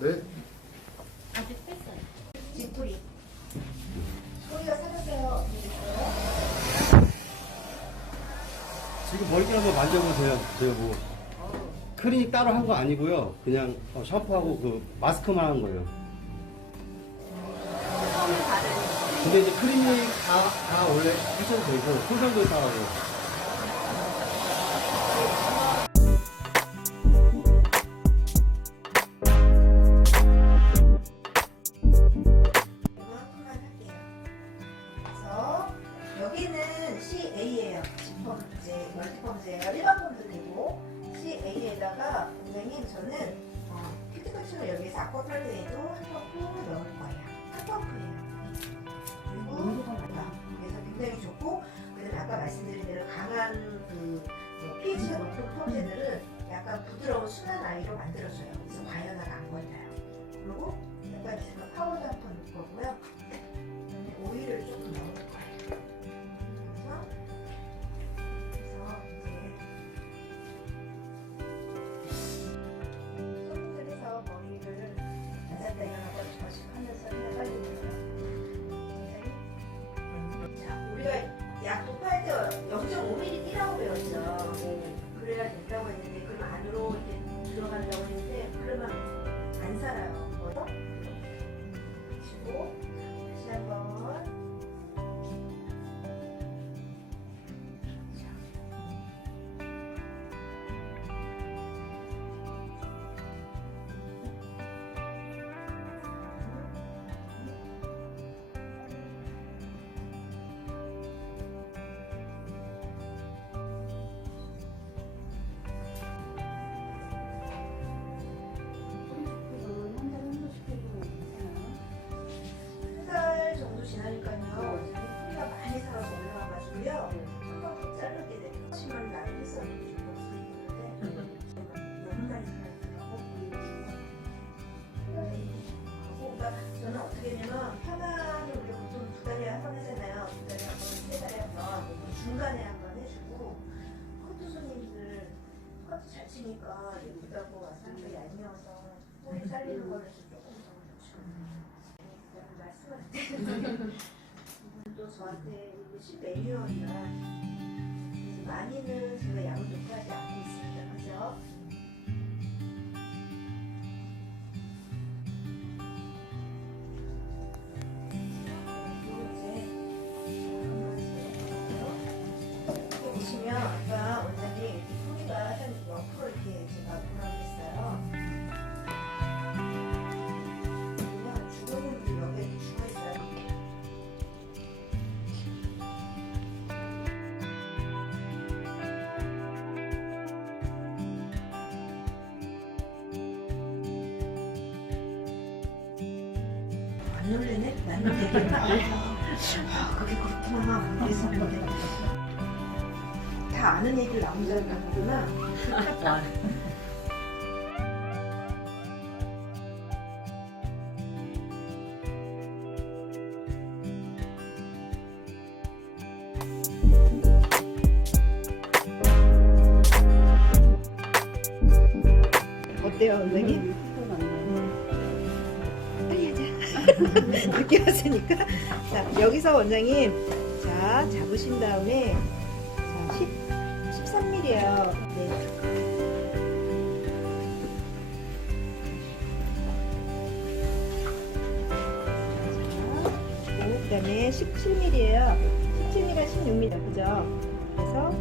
네. 지금 머리 한번 만져보세요. 제가 뭐 클리닉 따로 한 거 아니고요. 그냥 어, 샴푸하고 그 마스크만 한 거예요. 근데 이제 클리닉 다, 다 원래 하셔도 되고 손상도 따라고. 펌제들은 약간 부드러운 순한 아이로 만들어줘요. 그래서 과연화가 안 걸려요. 그리고 약간 제가 파우더 한번 넣을 거고요. 예쁘다고 와서 또 얄미워서 뿌리 잘리는 거를 조금 더 말씀을 또 저한테 신 매뉴얼이라 많이는 제가 양을 높여하지 않고 있습니다. 그죠? 안 놀래네? 나는 되게 아, 그게 그렇구나. 그랬었는데 다 아는 얘기를 나 혼자 하는구나 늦게 왔으니까 자 여기서 원장님 자 잡으신 다음에 자 10, 13mm예요 네. 그 다음에 17mm예요 17mm가 16mm 그죠? 그래서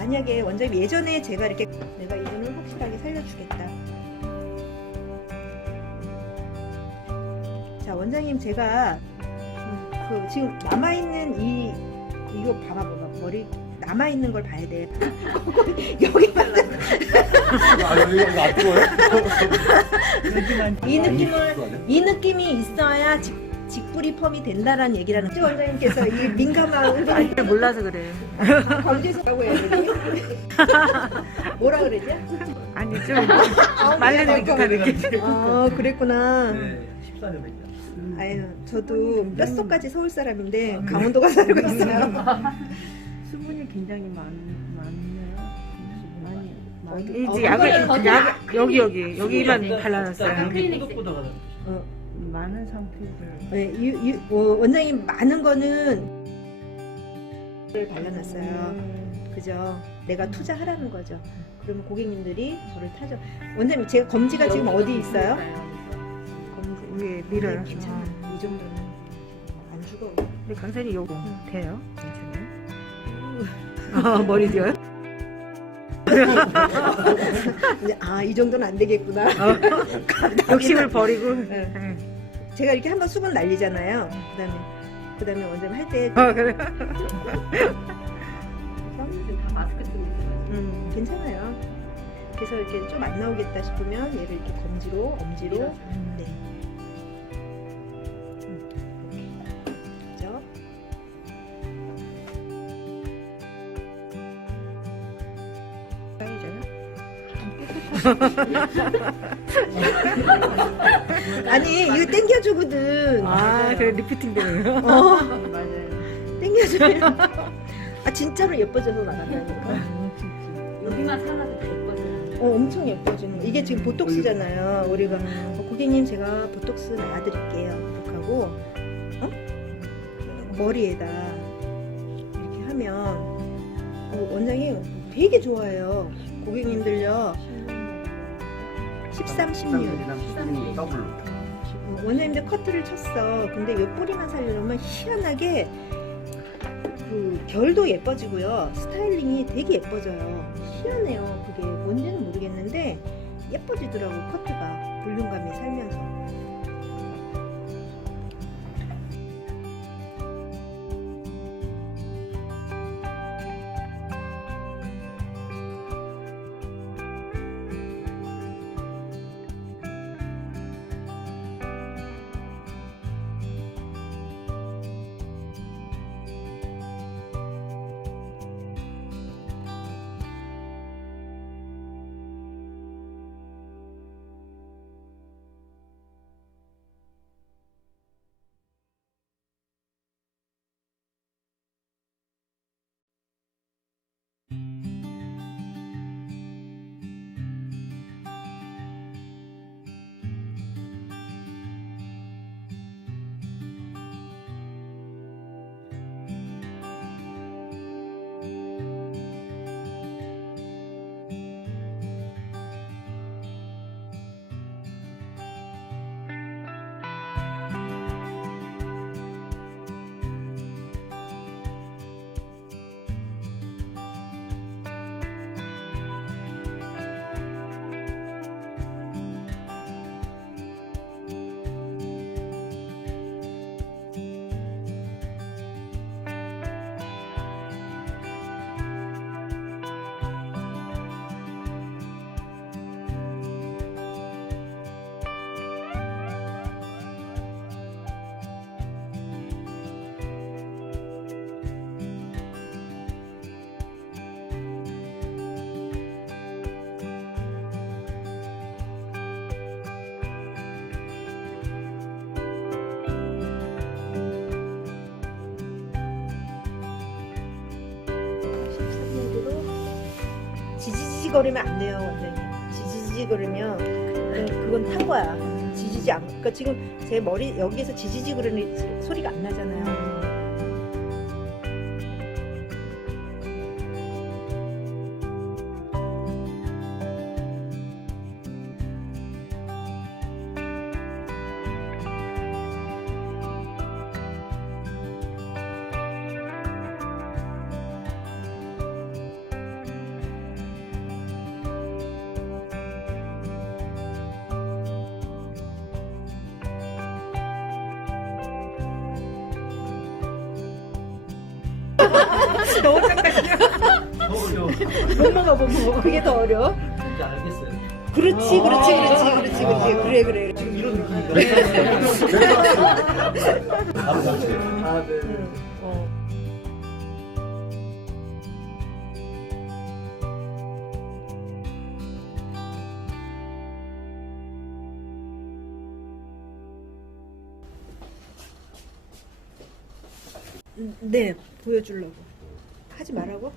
만약에 원장님 예전에 제가 이렇게 내가 이 눈을 확실하게 살려주겠다. 자 원장님 제가 음, 그 지금 남아 있는 이 이거 봐봐 봐봐 머리 남아 있는 걸 봐야 돼. 여기만 아, 여기 이거 안 뜨거워요? 이 느낌을 이 느낌이 있어야 직, 직뿌리 펌이 된다라는 얘기라는 거죠 원장님께서 이 민감한 몰라서 그래. 건조해서라고 해야 되니? 뭐라 그러지? 아니 좀 말린 듯한 느낌. 아 그랬구나. 네, 14년 됐죠. 아유, 저도 뼛속까지 서울 사람인데 강원도가 살고 있어요. 수분이 굉장히 많, 많네요. 많이, 많이. 어, 이제 약을, 거기, 약, 여기, 여기, 여기만 네. 발라놨어요. 어, 많은 상태를. 네, 유, 유, 어, 원장님 많은 거는 를 발라놨어요. 음. 그죠? 내가 투자하라는 거죠. 그러면 고객님들이 저를 타죠. 원장님 제가 검지가 지금 어디 있어요? 검지 위에 밀어요. 괜찮아. 이 정도는 안 죽어. 근데 강사님 요거 돼요? 괜찮아요? 아, 머리 뒤어요? 아, 이 정도는 안 되겠구나. 욕심을 버리고. 네. 네. 제가 이렇게 한번 수분 날리잖아요. 그다음에 그다음에 원장님 할 때 아, 그래. 음, 괜찮아요. 그래서 이렇게 좀 안 나오겠다 싶으면 얘를 이렇게 검지로 엄지로 아니 이거 땡겨주거든. 아, 그래, 리프팅 되네요. 어, 맞아요. 땡겨줘요. 아 진짜로 예뻐져서 나간다니까. 여기만 살아도 예뻐져요. 어, 엄청 예뻐지는 거. 이게 지금 보톡스잖아요. 우리가 어, 고객님 제가 보톡스 놔드릴게요. 보톡하고 어? 머리에다 이렇게 하면 어, 원장이 되게 좋아해요. 고객님들요. 13, 16. 더블로. 어, 원장님들 커트를 쳤어. 근데 옆구리만 살려면 희한하게 그 결도 예뻐지고요. 스타일링이 되게 예뻐져요. 희한해요. 그게 뭔지는 모르겠는데 예뻐지더라고 커트가 볼륨감이 살면서. 지지지거리면 안 돼요, 원장님. 지지지거리면 그건, 탄 거야. 지지지 않. 그러니까 지금 제 머리 여기에서 지지지거리는 소리가 안 나잖아요. 너무 깜깜이야. 못 먹어, 못 먹어. 그게 더 어려워. 이제 알겠어요. 그렇지, 그렇지, 그렇지, 그렇지, 그렇지. 그래, 그래. 지금 이런 느낌이다. 아, 네. 네, 보여주려고. 하지 말라고?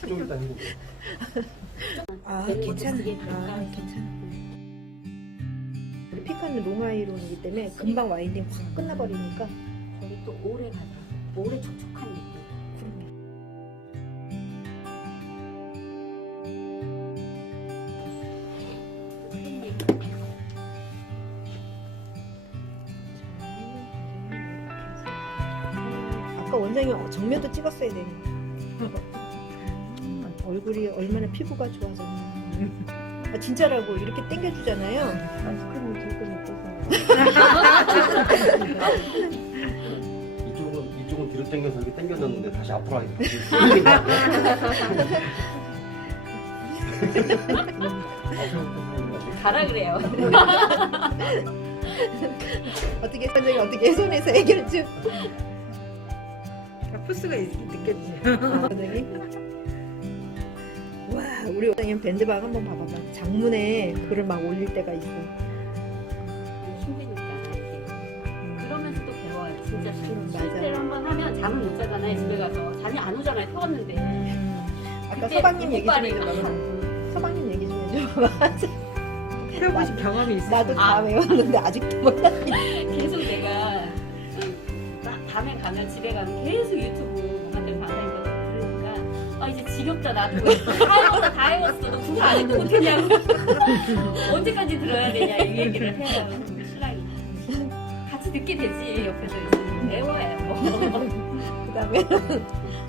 좀 이따 해볼게. 아, 네, 괜찮아. 아? 괜찮아. 우리 피카는 롱아이론이기 때문에 금방 와인딩 확 끝나버리니까. 거기 또 오래 가자. 오래 촉촉한 느낌. 원장이 정면도 찍었어야 되는데. 얼굴이 얼마나 피부가 좋아졌나. 아, 진짜라고 이렇게 당겨주잖아요. 아이스크림 들고 먹어서. 이쪽은 이쪽은 뒤로 당겨서 이렇게 당겨졌는데 다시 앞으로 하니까. 가라 그래요. 어떻게 원장이 어떻게 손에서 해결 좀. 포스가. 아, 원장이. 와 우리 원장님 밴드방 한번 봐봐봐. 장문에 글을 막 올릴 때가 있어. 힘드니까 이게. 그러면서도 배워요. 진짜 실- 음, 맞아. 실제로 한번 하면 잠을 못 자잖아요. 집에 가서 잠이 안 오잖아요. 태웠는데. 아까 그때 서방님 얘기 좀 해줘봐. 서방님 얘기 좀 해줘봐. 태워보신 경험이 있어요? 나도 다 아. 외웠는데 아직도 몰라. 밤에 가면 집에 가면 계속 유튜브 엄마들 방송인 거 들으니까 아 이제 지겹다 나도 다 해봤어 다 해봤어 너 그거 안 해도 못했냐고 언제까지 들어야 되냐 이 얘기를 해요 신랑이 같이 듣게 되지 옆에서 있으면 배워야 뭐. 그 다음에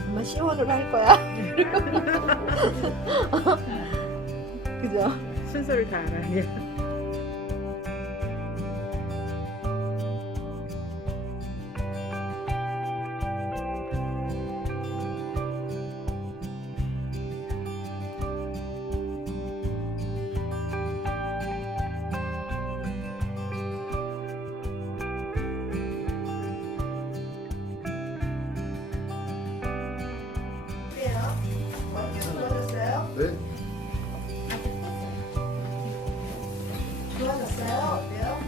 엄마 시원을 할 거야. 그죠? 순서를 다 알아야 네. 좋아졌어요? 어때요?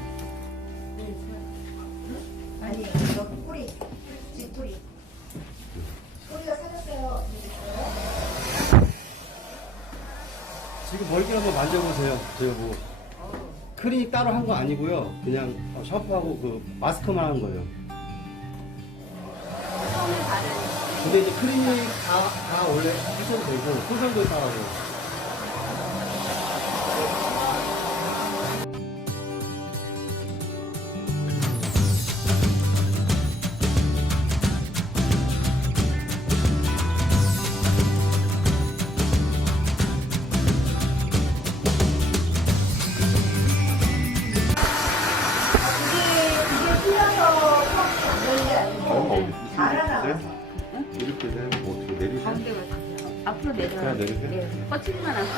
아니. 뿌리가 사졌어요? 어떻게 됐어요? 지금 머리 한번 만져보세요. 제가 뭐 클리닉 따로 한 거 아니고요. 그냥 어, 샴푸하고 그 마스크만 한 거예요. 근데 이제 클리닉 다, 다 원래 하셔도 되고 손상도 따라고. 이렇게 되면 뭐 어떻게 내리세요? 가운데 가서 앞으로 내려 그냥 내리세요? 네. 뻗치지만 않고